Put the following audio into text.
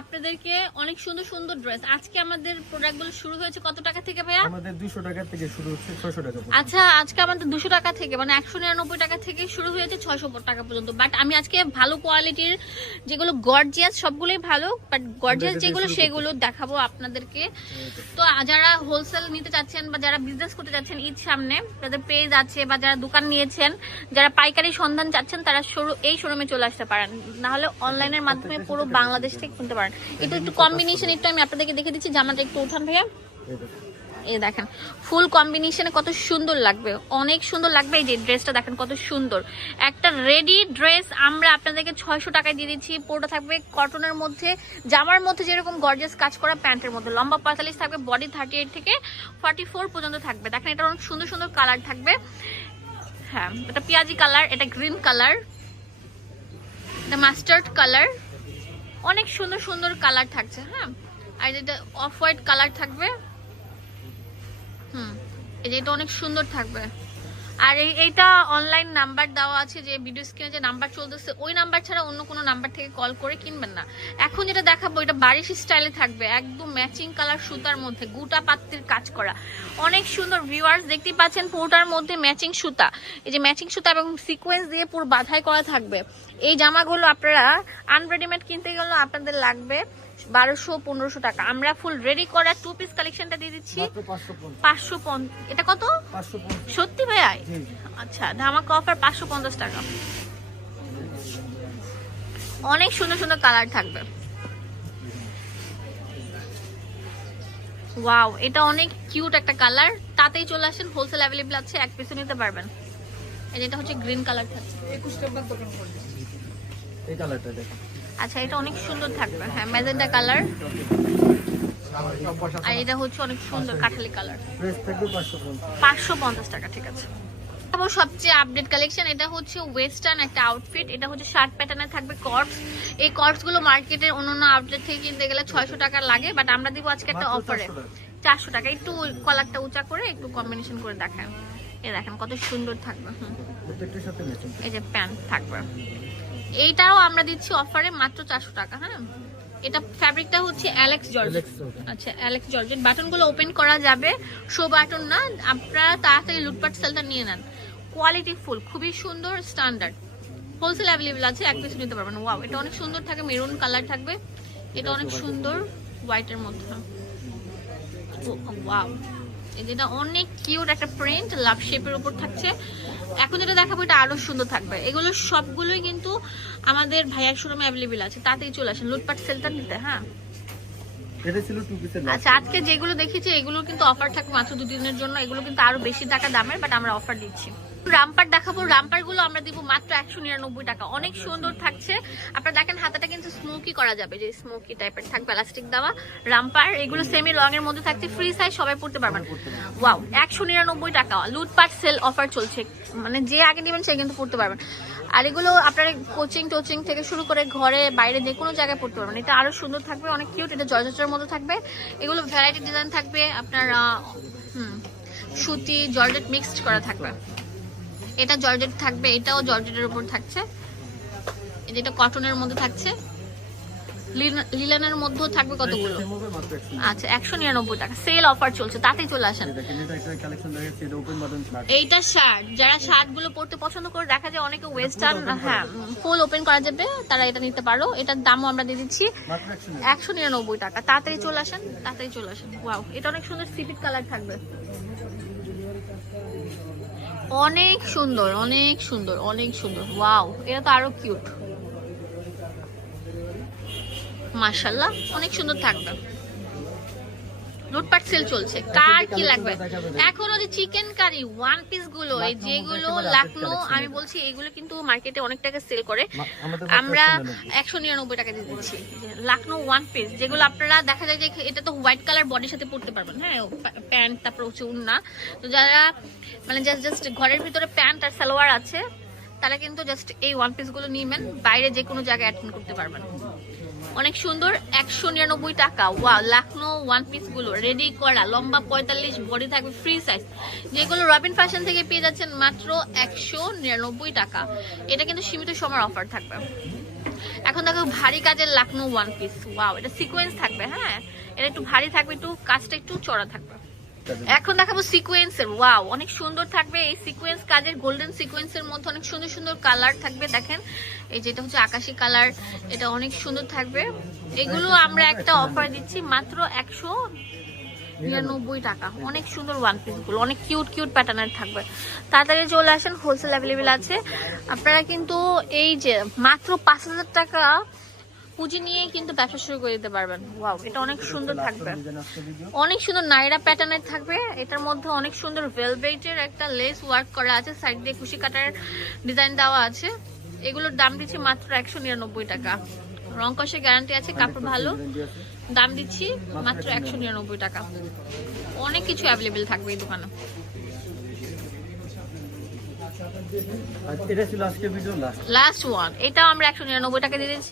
আপনাদেরকে অনেক সুন্দর সুন্দর ড্রেস আজকে আমাদের প্রোডাক্টগুলো শুরু হয়েছে কত টাকা থেকে ভাইয়া আমাদের 200 টাকা থেকে শুরু হচ্ছে 600 টাকা আচ্ছা আজকে আমাদের 200 টাকা থেকে মানে 199 টাকা থেকে শুরু হয়েছে 600 টাকা পর্যন্ত বাট আমি আজকে ভালো কোয়ালিটির যেগুলো গর্জিয়াস সবগুলোই ভালো বাট গর্জিয়াস যেগুলো সেগুলো দেখাবো আপনাদেরকে হ্যাঁ, তো যারা হোলসেল নিতে চাচ্ছেন বা যারা বিজনেস করতে চাচ্ছেন ঈদ সামনে তাদের পেজ আছে বা যারা দোকান নিয়েছেন যারা পাইকারি সন্ধান চাচ্ছেন তারা এই শোরুমে চলে আসতে পারেন নাহলে অনলাইনের আচ্ছা, মাধ্যমে পুরো বাংলাদেশ থেকে কিনতে পারেন করেন একটু একটু কম্বিনেশন একটু আমি আপনাদেরকে দেখে দিচ্ছি জামাটা একটু উঠান ভাইয়া এই দেখেন ফুল কম্বিনেশনে কত সুন্দর লাগবে অনেক সুন্দর লাগবে এই যে ড্রেসটা দেখেন কত সুন্দর একটা রেডি ড্রেস আমরা আপনাদেরকে ছয়শো টাকায় দিয়ে দিচ্ছি পুরোটা থাকবে কটনের মধ্যে জামার মধ্যে যেরকম গর্জেস কাজ করা প্যান্টের মধ্যে লম্বা পঁয়তাল্লিশ থাকবে বডি থার্টি এইট থেকে ফর্টি ফোর পর্যন্ত থাকবে দেখেন এটা অনেক সুন্দর সুন্দর কালার থাকবে হ্যাঁ এটা পেঁয়াজি কালার এটা গ্রিন কালার এটা মাস্টার্ড কালার অনেক সুন্দর সুন্দর কালার থাকছে হ্যাঁ আর এটা অফ হোয়াইট কালার থাকবে হুম এটা অনেক সুন্দর থাকবে আর এইটা অনলাইন নাম্বার দেওয়া আছে যে ভিডিও স্ক্রিনে যে নাম্বার চলতেছে ওই নাম্বার ছাড়া অন্য কোনো নাম্বার থেকে কল করে কিনবেন না এখন যেটা দেখাবো এটা বারিশ স্টাইলে থাকবে একদম ম্যাচিং কালার সুতার মধ্যে গুটা পাত্রের কাজ করা অনেক সুন্দর ভিউয়ার্স দেখতে পাচ্ছেন পুরোটার মধ্যে ম্যাচিং সুতা এই যে ম্যাচিং সুতা এবং সিকোয়েন্স দিয়ে পুরো বাধাই করা থাকবে এই জামাগুলো আপনারা আনরেডিমেড কিনতে গেলেও আপনাদের লাগবে বারোশো পনেরোশো টাকা আমরা ফুল রেডি করা টু পিস কালেকশনটা দিয়ে দিচ্ছি পাঁচশো এটা কত সত্যি ভাই আচ্ছা ধামাকা অফার পাঁচশো পঞ্চাশ টাকা অনেক সুন্দর সুন্দর কালার থাকবে ওয়াও এটা অনেক কিউট একটা কালার তাতেই চলে আসেন হোলসেল অ্যাভেলেবল আছে এক পিসে নিতে পারবেন এটা হচ্ছে গ্রিন কালার থাকছে একুশ টাকার দোকান এই কালারটা দেখুন আচ্ছা এটা অনেক সুন্দর থাকবে হ্যাঁ মেজেন্ডা কালার আর এটা হচ্ছে অনেক সুন্দর কাঠালি কালার পাঁচশো পঞ্চাশ টাকা ঠিক আছে তারপর সবচেয়ে আপডেট কালেকশন এটা হচ্ছে ওয়েস্টার্ন একটা আউটফিট এটা হচ্ছে শার্ট প্যাটার্নে থাকবে কর্পস এই কর্পসগুলো মার্কেটের অন্যান্য অন্য আউটলেট থেকে কিনতে গেলে ছয়শো টাকা লাগে বাট আমরা দিব আজকে একটা অফারে চারশো টাকা একটু কলারটা উঁচা করে একটু কম্বিনেশন করে দেখেন এ দেখেন কত সুন্দর থাকবে এই যে প্যান্ট থাকবে এইটাও আমরা দিচ্ছি অফারে মাত্র চারশো টাকা হ্যাঁ এটা ফ্যাব্রিকটা হচ্ছে অ্যালেক্স জর্জেট আচ্ছা অ্যালেক্স জর্জেট বাটনগুলো ওপেন করা যাবে শো বাটন না আপনারা তাড়াতাড়ি লুটপাট সেলটা নিয়ে নেন কোয়ালিটি ফুল খুবই সুন্দর স্ট্যান্ডার্ড হোলসেল অ্যাভেলেবেল আছে এক পিস নিতে পারবেন ওয়াও এটা অনেক সুন্দর থাকে মেরুন কালার থাকবে এটা অনেক সুন্দর হোয়াইটের মধ্যে ওয়াও যেটা অনেক কিউট একটা প্রিন্ট লাভ শেপের উপর থাকছে এখন যেটা দেখাবো এটা আরো সুন্দর থাকবে এগুলো সবগুলোই কিন্তু আমাদের ভাইয়ার শোরুমে অ্যাভেলেবেল আছে তাতেই চলে আসেন লুটপাট সেলটা নিতে হ্যাঁ আচ্ছা আজকে যেগুলো দেখেছি এগুলো কিন্তু অফার থাকবে মাত্র দুদিনের জন্য এগুলো কিন্তু আরো বেশি টাকা দামের বাট আমরা অফার দিচ্ছি রামপার দেখাবো রামপার গুলো আমরা দিব মাত্র একশো নিরানব্বই টাকা অনেক সুন্দর থাকছে আপনারা দেখেন হাতাটা কিন্তু স্মোকি করা যাবে যে স্মোকি টাইপের থাকবে প্লাস্টিক দেওয়া রামপার এগুলো সেমি রং এর মধ্যে থাকছে ফ্রি সাইজ সবাই পড়তে পারবেন ওয়াও একশো নিরানব্বই টাকা লুটপাট সেল অফার চলছে মানে যে আগে নেবেন সে কিন্তু পড়তে পারবেন আর এগুলো আপনারা কোচিং টোচিং থেকে শুরু করে ঘরে বাইরে যে কোনো জায়গায় পড়তে পারবেন এটা আরো সুন্দর থাকবে অনেক কিউট এটা জর্জেটের মতো থাকবে এগুলো ভ্যারাইটি ডিজাইন থাকবে আপনার হুম সুতি জর্জেট মিক্সড করা থাকবে এটা জর্জেট থাকবে এটাও জর্জেটের উপর থাকছে এটা কটনের মধ্যে থাকছে লিলানের মধ্যেও থাকবে কতগুলো আচ্ছা একশো নিরানব্বই টাকা সেল অফার চলছে তাতেই চলে আসেন এইটা শার্ট যারা শার্ট গুলো পরতে পছন্দ করে দেখা যায় অনেকে ওয়েস্টার্ন হ্যাঁ ফুল ওপেন করা যাবে তারা এটা নিতে পারো এটার দামও আমরা দিয়ে দিচ্ছি একশো নিরানব্বই টাকা তাড়াতাড়ি চলে আসেন তাড়াতাড়ি চলে আসেন ওয়াও এটা অনেক সুন্দর সিপিড কালার থাকবে অনেক সুন্দর অনেক সুন্দর অনেক সুন্দর ওয়াও এটা তো আরো কিউট মার্শাল্লাহ অনেক সুন্দর থাকবে লুটপাট সেল চলছে কার কি লাগবে এখন ওই চিকেন কারি ওয়ান পিস গুলো যেগুলো লাখনো আমি বলছি এগুলো কিন্তু মার্কেটে অনেক টাকা সেল করে আমরা একশো নিরানব্বই টাকা দিয়ে দিচ্ছি লাখনো ওয়ান পিস যেগুলো আপনারা দেখা যায় যে এটা তো হোয়াইট কালার বডির সাথে পড়তে পারবেন হ্যাঁ প্যান্ট তারপর হচ্ছে উন্না তো যারা মানে জাস্ট জাস্ট ঘরের ভিতরে প্যান্ট আর সালোয়ার আছে তারা কিন্তু জাস্ট এই ওয়ান পিসগুলো নেবেন বাইরে যে কোনো জায়গায় অ্যাটেন্ড করতে পারবেন অনেক সুন্দর একশো নিরানব্বই টাকা ওয়া লাখনো ওয়ান পিসগুলো রেডি করা লম্বা পঁয়তাল্লিশ বডি থাকবে ফ্রি সাইজ যেগুলো রবিন ফ্যাশন থেকে পেয়ে যাচ্ছেন মাত্র একশো নিরানব্বই টাকা এটা কিন্তু সীমিত সময়ের অফার থাকবে এখন দেখো ভারী কাজের লাখনো ওয়ান পিস ওয়াও এটা সিকোয়েন্স থাকবে হ্যাঁ এটা একটু ভারী থাকবে একটু কাজটা একটু চড়া থাকবে এখন দেখাবো সিকোয়েন্সের ওয়াও অনেক সুন্দর থাকবে এই সিকোয়েন্স কাজের গোল্ডেন সিকোয়েন্সের মধ্যে অনেক সুন্দর সুন্দর কালার থাকবে দেখেন এই যেটা হচ্ছে আকাশি কালার এটা অনেক সুন্দর থাকবে এগুলো আমরা একটা অফার দিচ্ছি মাত্র একশো নিরানব্বই টাকা অনেক সুন্দর ওয়ান পিসগুলো অনেক কিউট কিউট প্যাটার্নের থাকবে তাড়াতাড়ি চলে আসেন হোলসেল অ্যাভেলেবেল আছে আপনারা কিন্তু এই যে মাত্র পাঁচ টাকা পুঁজি নিয়েই কিন্তু ব্যবসা শুরু করে দিতে পারবেন এটা অনেক সুন্দর থাকবে অনেক সুন্দর নাইরা প্যাটার্নের থাকবে এটার মধ্যে অনেক সুন্দর ভেলভেটের একটা লেস ওয়ার্ক করা আছে সাইড দিয়ে কুশি কাটার ডিজাইন দেওয়া আছে এগুলোর দাম দিচ্ছি মাত্র একশো নিরানব্বই টাকা রং কষে গ্যারান্টি আছে কাপড় ভালো দাম দিচ্ছি মাত্র একশো নিরানব্বই টাকা অনেক কিছু অ্যাভেলেবেল থাকবে এই দোকানে লাস্ট ওয়ান এটাও আমরা একশো নিরানব্বই টাকা দিয়ে দিচ্ছি